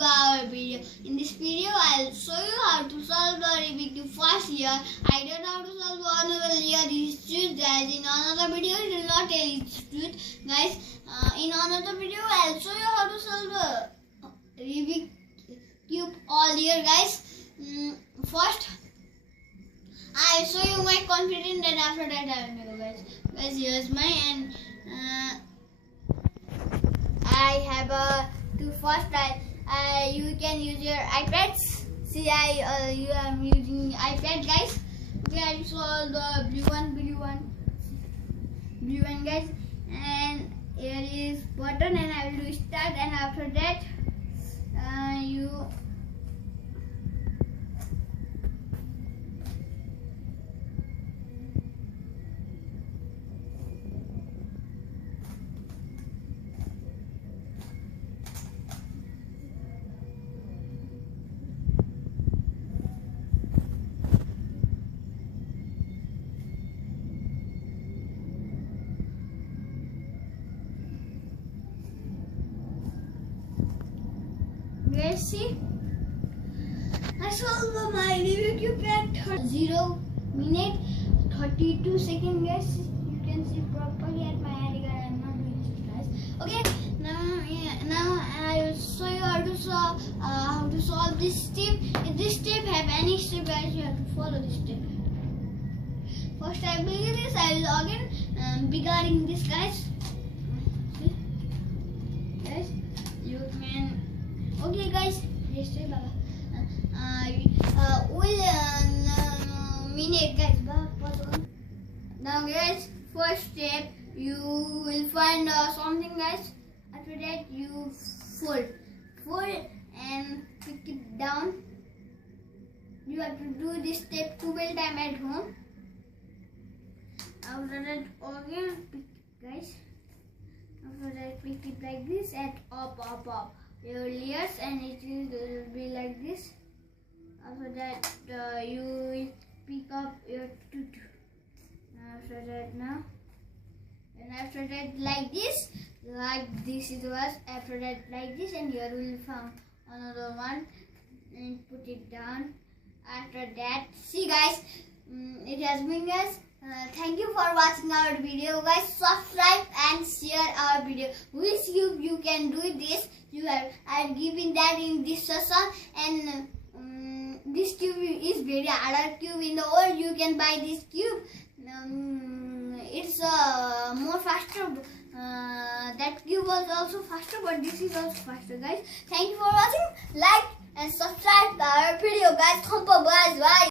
to our video. In this video, I'll show you how to solve the Rubik cube first layer. I don't know how to solve another layer. This is truth, guys. In another video, it will not tell it's truth, guys. In another video, I'll show you how to solve the Rubik cube all layer, guys. First, I'll show you my confidence, and after that, I'll make guys. Guys, here's my and. I have to first you can use your iPads. See, you am using iPad, guys. Okay, I saw the blue one, guys. And here is button, and I will do start. And after that, you. Guys, see, I solved my Rubik cube at 0 minute 32 seconds, guys. You can see properly at my ID card. I'm not doing this, guys. Okay, now I will show you how to solve this step. If this step have any step, guys, you have to follow this step. First, I begin this. I will log in regarding this, guys. See, guys, you can. Okay, guys, just say bye. Minute, guys. Now, guys, first step, you will find something, guys. After that, you fold and pick it down. You have to do this step 12 times at home. After that, again, pick it, guys. After that, pick it like this and up. Your layers, and it will be like this. After that, you will pick up your tooth. After that, now, and after that, like this it was. After that, like this, and here we will find another one and put it down. After that, see, guys, it has been, guys. Thank you for watching our video, guys. Subscribe and share our video. Which cube you can do this? I'm giving that in this session, and this cube is very harder cube in the world. You can buy this cube. It's more faster. That cube was also faster, but this is also faster, guys. Thank you for watching. Like and subscribe to our video, guys. Thump up, guys. Bye.